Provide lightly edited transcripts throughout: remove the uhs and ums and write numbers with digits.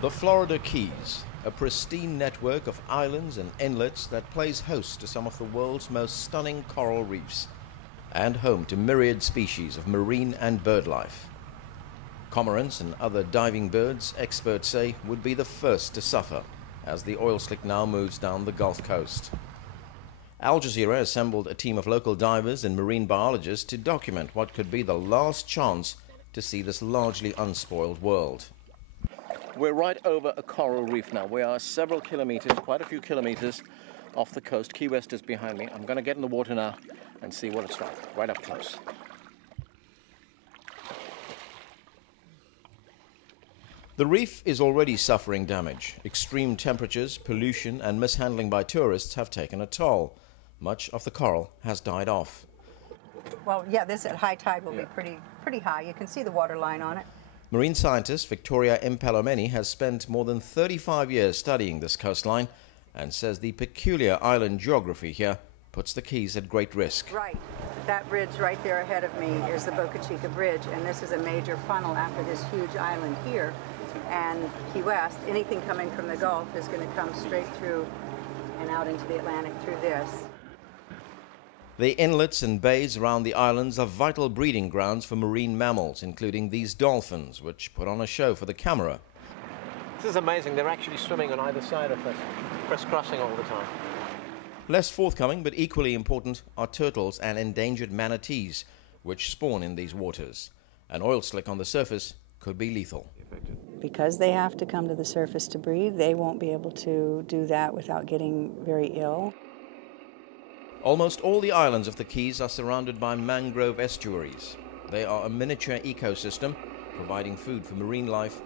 The Florida Keys, a pristine network of islands and inlets that plays host to some of the world's most stunning coral reefs and home to myriad species of marine and bird life. Cormorants and other diving birds, experts say, would be the first to suffer as the oil slick now moves down the Gulf Coast. Al Jazeera assembled a team of local divers and marine biologists to document what could be the last chance to see this largely unspoiled world. We're right over a coral reef now. We are several kilometers, quite a few kilometers off the coast. Key West is behind me. I'm going to get in the water now and see what it's like, right up close. The reef is already suffering damage. Extreme temperatures, pollution and mishandling by tourists have taken a toll. Much of the coral has died off. Well, yeah, this at high tide will be pretty high. You can see the water line on it. Marine scientist Victoria Impelomeni has spent more than 35 years studying this coastline and says the peculiar island geography here puts the Keys at great risk. Right. That bridge right there ahead of me is the Boca Chica Bridge, and this is a major funnel after this huge island here. And Key West, anything coming from the Gulf is going to come straight through and out into the Atlantic through this. The inlets and bays around the islands are vital breeding grounds for marine mammals, including these dolphins, which put on a show for the camera. This is amazing. They're actually swimming on either side of us, crisscrossing all the time. Less forthcoming, but equally important, are turtles and endangered manatees, which spawn in these waters. An oil slick on the surface could be lethal. Because they have to come to the surface to breathe, they won't be able to do that without getting very ill. Almost all the islands of the Keys are surrounded by mangrove estuaries. They are a miniature ecosystem, providing food for marine life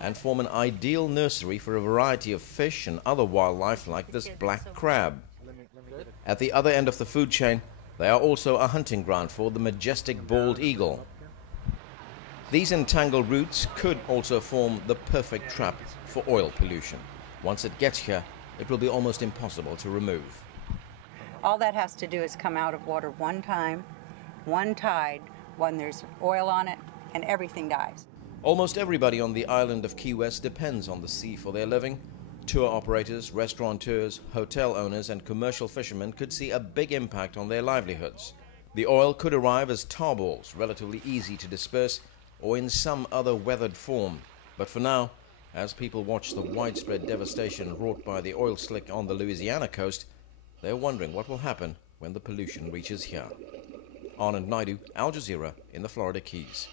and form an ideal nursery for a variety of fish and other wildlife like this black crab. At the other end of the food chain, they are also a hunting ground for the majestic bald eagle. These entangled roots could also form the perfect trap for oil pollution. Once it gets here, it will be almost impossible to remove. All that has to do is come out of water one time, one tide, when there's oil on it, and everything dies. Almost everybody on the island of Key West depends on the sea for their living. Tour operators, restaurateurs, hotel owners, and commercial fishermen could see a big impact on their livelihoods. The oil could arrive as tar balls, relatively easy to disperse, or in some other weathered form. But for now, as people watch the widespread devastation wrought by the oil slick on the Louisiana coast, they're wondering what will happen when the pollution reaches here. Anand Naidu, Al Jazeera in the Florida Keys.